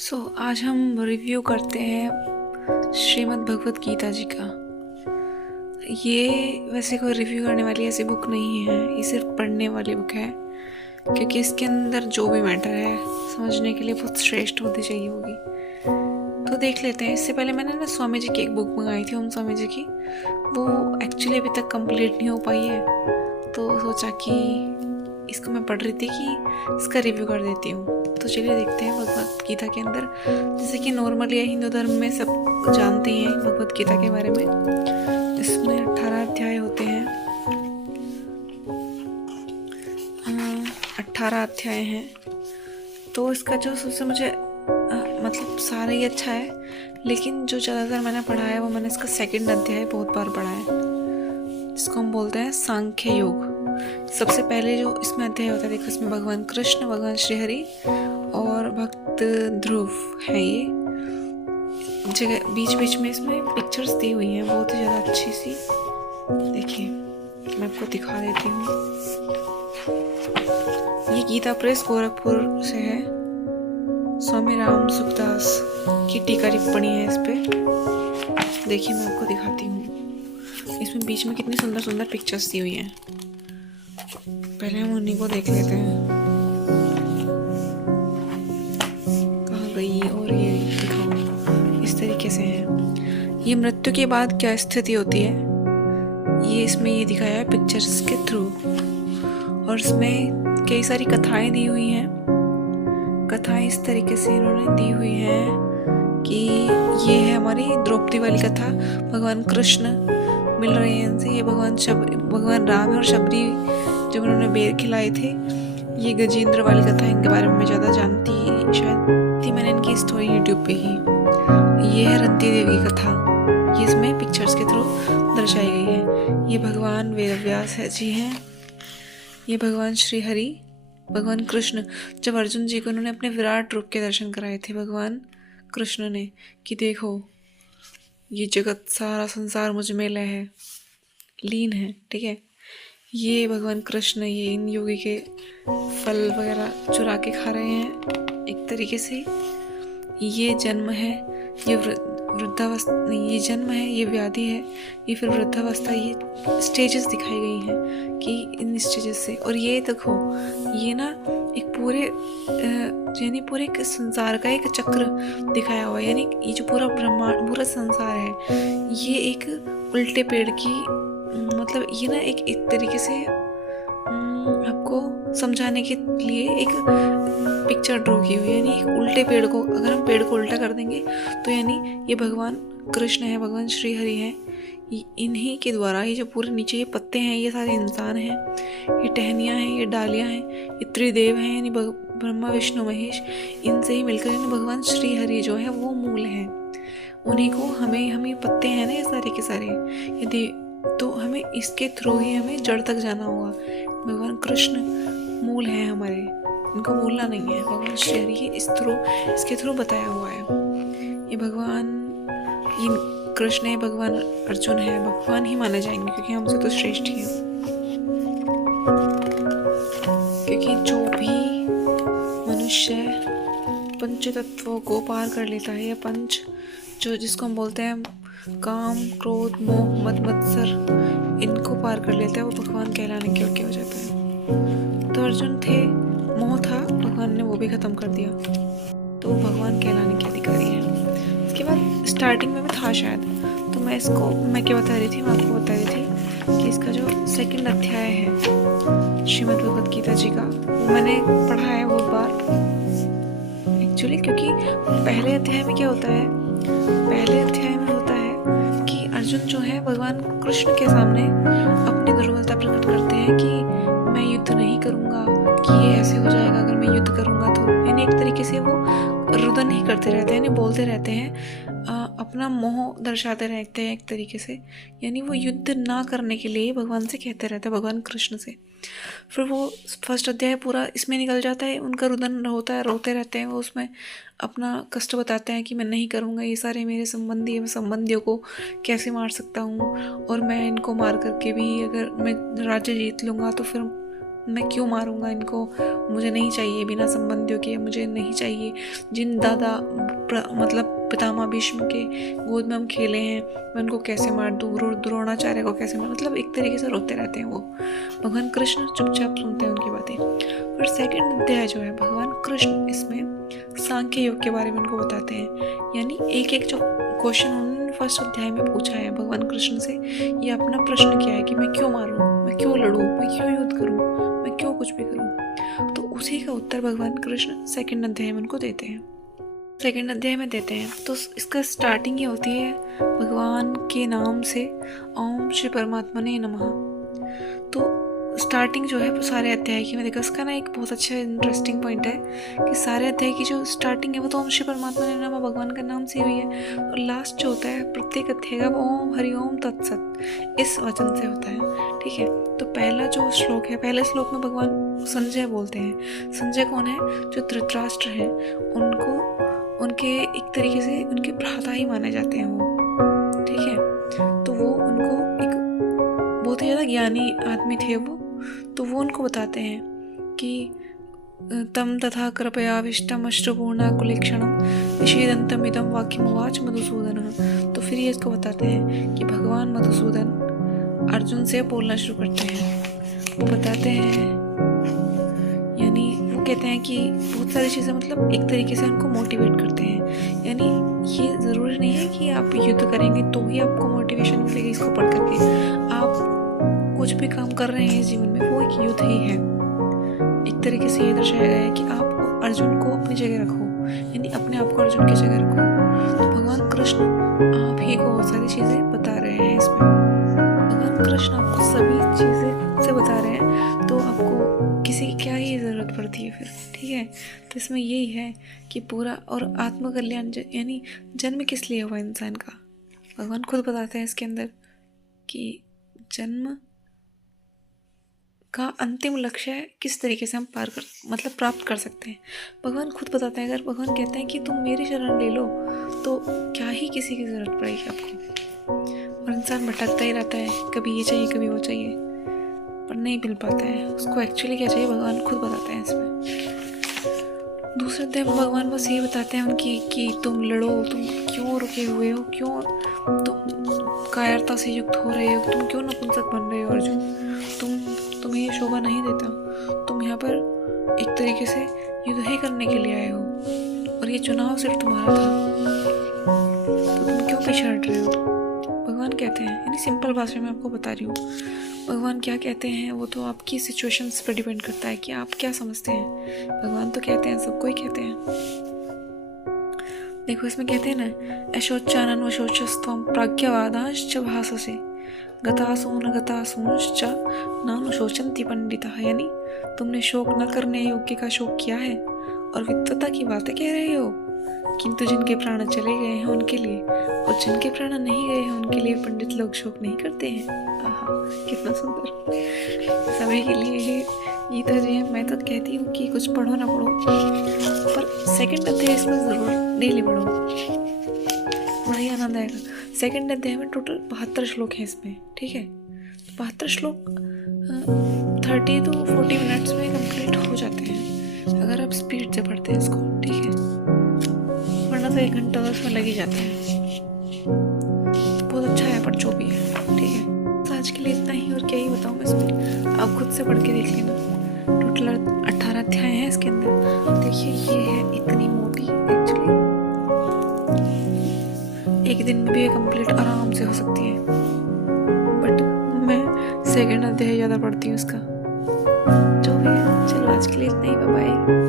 आज हम रिव्यू करते हैं श्रीमद् भगवत गीता जी का। ये वैसे कोई रिव्यू करने वाली ऐसी बुक नहीं है, ये सिर्फ पढ़ने वाली बुक है, क्योंकि इसके अंदर जो भी मैटर है समझने के लिए बहुत श्रेष्ठ होती चाहिए होगी। तो देख लेते हैं। इससे पहले मैंने ना स्वामी जी की एक बुक मंगाई थी, ओम स्वामी जी की। वो एक्चुअली अभी तक कंप्लीट नहीं हो पाई है, तो सोचा कि इसको मैं पढ़ रही थी कि इसका रिव्यू कर देती हूँ। तो चलिए देखते हैं भगवत गीता के अंदर। जैसे कि नॉर्मली हिंदू धर्म में सब जानते हैं भगवत गीता के बारे में। इसमें 18 अध्याय होते हैं, 18 अध्याय हैं। तो इसका जो सबसे मुझे मतलब सारा ही अच्छा है, लेकिन जो ज़्यादातर मैंने पढ़ा है वो मैंने इसका सेकंड अध्याय बहुत बार पढ़ा है, जिसको हम बोलते हैं सांख्य योग। सबसे पहले जो इसमें अध्याय होता है, देखो इसमें भगवान कृष्ण, भगवान श्रीहरि और भक्त ध्रुव है। ये जगह बीच बीच में इसमें पिक्चर्स दी हुई हैं बहुत ही ज़्यादा अच्छी सी। देखिए मैं आपको दिखा देती हूँ। ये गीता प्रेस गोरखपुर से है। स्वामी राम सुखदास की टीका टिप्पणी है इस पे। देखिए मैं आपको दिखाती हूँ। इसमें बीच में कितनी सुंदर सुंदर पिक्चर्स दी हुई हैं। पहले हम उन्हीं को देख लेते हैं, कहाँ गई। और ये दिखाओ, इस तरीके से है। ये मृत्यु के बाद क्या स्थिति होती है, ये इसमें ये दिखाया है पिक्चर्स के थ्रू। और इसमें कई सारी कथाएं दी हुई हैं। कथाएं इस तरीके से इन्होंने दी हुई हैं कि ये है हमारी द्रौपदी वाली कथा। भगवान कृष्ण मिल रहे हैं इनसे। ये भगवान राम और शबरी जब उन्होंने बेर खिलाए थे। ये गजेंद्र वाली कथा, इनके बारे में मैं ज़्यादा जानती शायद थी मैंने इनकी स्टोरी यूट्यूब पे ही। ये है रंती देवी की कथा, ये इसमें पिक्चर्स के थ्रू दर्शाई गई है। ये भगवान वेदव्यास है जी हैं। ये भगवान श्री हरि, भगवान कृष्ण, जब अर्जुन जी को उन्होंने अपने विराट रूप के दर्शन कराए थे भगवान कृष्ण ने, कि देखो ये जगत सारा संसार मुझ में लय है, लीन है, ठीक है। ये भगवान कृष्ण ये इन योगी के फल वगैरह चुरा के खा रहे हैं एक तरीके से। ये जन्म है, ये वृद्धावस्था नहीं, ये जन्म है, ये व्याधि है, ये फिर वृद्धावस्था। ये स्टेजेस दिखाई गई हैं कि इन स्टेजेस से। और ये देखो, ये ना एक पूरे यानी पूरे एक संसार का एक चक्र दिखाया हुआ है। यानी ये जो पूरा ब्रह्मांड, पूरा संसार है, ये एक उल्टे पेड़ की मतलब ये ना एक तरीके से आपको समझाने के लिए एक पिक्चर ड्रॉ की हुई है। यानी एक उल्टे पेड़ को अगर हम पेड़ को उल्टा कर देंगे तो यानी ये भगवान कृष्ण है, भगवान श्री हरि हैं। इन्हीं के द्वारा ये जो पूरे नीचे ये पत्ते हैं, ये सारे इंसान हैं, ये टहनियाँ हैं, ये डालियाँ हैं, ये त्रिदेव हैं, यानी ब्रह्मा विष्णु महेश। इनसे ही मिलकर यानी भगवान श्री हरि जो है वो मूल हैं। उन्हीं को हमें पत्ते हैं ना ये सारे के सारे, यदि तो हमें इसके थ्रू ही हमें जड़ तक जाना होगा। भगवान कृष्ण मूल है हमारे, इनको भूलना नहीं है। भगवान श्री हरि इसके थ्रू बताया हुआ है। ये भगवान कृष्ण है, भगवान अर्जुन है, भगवान ही माने जाएंगे क्योंकि हमसे तो श्रेष्ठ ही हैं। क्योंकि जो भी मनुष्य पंच तत्वों को पार कर लेता है, या पंच जो जिसको हम बोलते हैं काम, क्रोध, मोह, मद, मत्सर, इनको पार कर लेता है, वो भगवान कहलाने के योग्य हो जाता है। तो अर्जुन थे, मोह था, भगवान ने वो भी खत्म कर दिया, तो वो भगवान कहलाने के अधिकारी है। इसके बाद स्टार्टिंग में था शायद, तो मैं क्या बता रही थी, मैं आपको बता रही थी कि इसका जो सेकंड अध्याय है श्रीमद् भगवत गीता जी का, वो मैंने पढ़ा है बहुत बार एक्चुअली। क्योंकि पहले अध्याय में क्या होता है, पहले अध्याय में होता है कि अर्जुन जो है भगवान कृष्ण के सामने अपनी दुर्बलता प्रकट करते हैं कि मैं युद्ध नहीं करूँगा, कि ये ऐसे हो जाएगा अगर मैं युद्ध करूँगा तो। यानी एक तरीके से वो रुदन ही करते रहते हैं, यानी बोलते रहते हैं, अपना मोह दर्शाते रहते हैं एक तरीके से। यानी वो युद्ध ना करने के लिए भगवान से कहते रहते हैं, भगवान कृष्ण से। फिर वो फर्स्ट अध्याय पूरा इसमें निकल जाता है, उनका रुदन होता है, रोते रहते हैं वो, उसमें अपना कष्ट बताते हैं कि मैं नहीं करूँगा, ये सारे मेरे संबंधी है, मैं संबंधियों को कैसे मार सकता हूँ, और मैं इनको मार करके भी अगर मैं राज्य जीत लूँगा तो फिर मैं क्यों मारूंगा इनको, मुझे नहीं चाहिए बिना संबंधियों के, मुझे नहीं चाहिए जिन दादा मतलब पितामह भीष्म के गोद में हम खेले हैं, मैं उनको कैसे मार दूँ, द्रोणाचार्य को कैसे मार, मतलब एक तरीके से रोते रहते हैं वो। भगवान कृष्ण चुपचाप सुनते हैं उनकी बातें। फिर सेकंड अध्याय जो है, भगवान कृष्ण इसमें सांख्य योग के बारे में उनको बताते हैं। यानी एक एक जो क्वेश्चन उन्होंने फर्स्ट अध्याय में पूछा है भगवान कृष्ण से, ये अपना प्रश्न क्या है कि मैं क्यों मारूं, मैं क्यों लड़ूं, मैं क्यों युद्ध करूं, मैं क्यों कुछ भी करूं, तो उसी का उत्तर भगवान कृष्ण सेकंड अध्याय में उनको देते हैं, सेकंड अध्याय में देते हैं। तो इसका स्टार्टिंग ये होती है भगवान के नाम से, ओम श्री परमात्मने नमः। तो स्टार्टिंग जो है वो सारे अध्याय की, मैं देखा उसका ना एक बहुत अच्छा इंटरेस्टिंग पॉइंट है कि सारे अध्याय की जो स्टार्टिंग है वो तो ओम श्री परमात्मने नमः भगवान का नाम से हुई है, और लास्ट जो होता है प्रत्येक अध्याय का वो ओम हरि ओम तत्सत इस वचन से होता है। ठीक है, तो पहला जो श्लोक है, पहले श्लोक में भगवान संजय बोलते हैं। संजय कौन है? जो धृतराष्ट्र है, उनको उनके एक तरीके से उनके भ्राता ही माने जाते हैं वो। ठीक है, तो वो उनको एक बहुत ही ज़्यादा ज्ञानी आदमी थे वो, तो वो उनको बताते हैं कि तम तथा कृपयाविष्टम अश्रुपूर्णाकुलेक्षणम निषेधन्तम इदं वाक्यमुवाच मधुसूदनः। तो फिर ये इसको बताते हैं कि भगवान मधुसूदन अर्जुन से बोलना शुरू करते हैं। वो बताते हैं, यानी वो कहते हैं कि बहुत सारी चीज़ें मतलब एक तरीके से उनको मोटिवेट करते हैं। यानी ये ज़रूरी नहीं है कि आप युद्ध करेंगे तो ही आपको मोटिवेशन मिलेगी इसको पढ़ करके। आप कुछ भी काम कर रहे हैं जीवन में वो एक युद्ध ही है। एक तरीके से ये दर्शाया गया है कि आप अर्जुन को अपनी जगह रखो, यानी अपने आप को अर्जुन की जगह रखो। तो भगवान कृष्ण आप ही को बहुत सारी चीज़ें बता रहे हैं इसमें। भगवान कृष्ण आपको सभी चीज़ें से बता रहे हैं, तो आपको किसी की क्या ही ज़रूरत पड़ती है फिर। ठीक है, तो इसमें यही है कि पूरा और आत्मकल्याण यानी जन्म किस लिए हुआ इंसान का, भगवान खुद बताते हैं इसके अंदर कि जन्म का अंतिम लक्ष्य किस तरीके से हम मतलब प्राप्त कर सकते हैं। भगवान खुद बताते हैं, अगर भगवान कहते हैं कि तुम मेरी शरण ले लो तो क्या ही किसी की ज़रूरत पड़ेगी आपको। और इंसान भटकता ही रहता है, कभी ये चाहिए कभी वो चाहिए, पर नहीं मिल पाता है उसको एक्चुअली क्या चाहिए, भगवान खुद बताते हैं इसमें। दूसरे अध्याय में भगवान बस ये बताते हैं उनकी कि तुम लड़ो, तुम क्यों रुके हुए हो, क्यों तुम कायरता से युक्त हो रहे हो, तुम क्यों नपुंसक बन रहे हो अर्जुन, तुम्हें ये शोभा नहीं देता, तुम यहाँ पर एक तरीके से युद्ध ही करने के लिए आए हो और ये चुनाव सिर्फ तुम्हारा था, तो तुम क्यों पीछे हट रहे हो। भगवान कहते हैं, यानी सिंपल भाषा में आपको बता रही हूँ, भगवान क्या कहते हैं वो तो आपकी सिचुएशंस पर डिपेंड करता है कि आप क्या समझते हैं। भगवान तो कहते हैं, सबको ही कहते हैं। देखो इसमें कहते हैं ना, अशोचानन वशोचस्त्वं प्राज्ञवादांश्च भाससे गतासूंश्च नानुशोचन्ति पंडिताः। यानी तुमने शोक न करने योग्य का शोक किया है और विद्वता की बातें कह रहे हो, किंतु जिनके प्राण चले गए हैं उनके लिए और जिनके प्राण नहीं गए हैं उनके लिए पंडित लोग शोक नहीं करते हैं। आहा, कितना सुंदर। सभी के लिए ये गीता जी है। मैं तो कहती हूँ कि कुछ पढ़ो ना पढ़ो, पर सेकंड अध्याय इसमें ज़रूर डेली पढ़ो, बड़ा ही आनंद आएगा। सेकंड अध्याय में टोटल 72 श्लोक हैं इसमें। ठीक है, 72 श्लोक 30 to 40 मिनट्स में कंप्लीट हो जाते हैं अगर आप स्पीड से पढ़ते हैं इसको। ठीक है, वरना तो 1 घंटा तो इसमें लग ही जाता है। बहुत अच्छा है पर जो भी है। ठीक है, तो आज के लिए इतना ही, और क्या ही बताऊँ मैं इसमें, आप खुद से पढ़ के देख लेना। टोटल 18 अध्याय हैं इसके अंदर। देखिए ये है इतनी मोटी, एक्चुअली एक दिन में भी ये कंप्लीट आराम से हो सकती है, बट मैं सेकंड अध्याय ज़्यादा पढ़ती हूँ इसका। जो भी है, चलो आज के लिए इतना ही, बाय बाय।